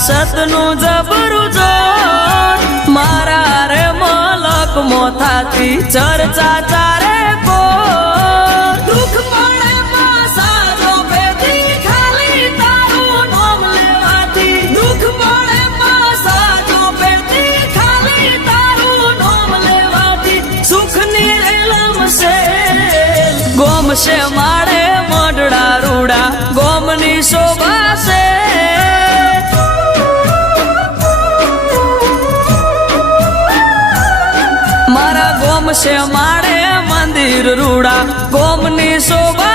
સતનું જબરું જોર મારા રે મલક મોથાથી ચર્ચા ચારે કો દુઃખ મળે સાજો ભેદી ખાલી તારું નામ લેવાથી દુઃખ મળે સાજો ભેદી ખાલી તારું નામ લેવાથી સુખની રેલમશે ગોમશે માળે મઢડા રૂડા ગોમની શોભા છે મારા ગોમશે માળે મંદિર રૂડા ગોમની શોભા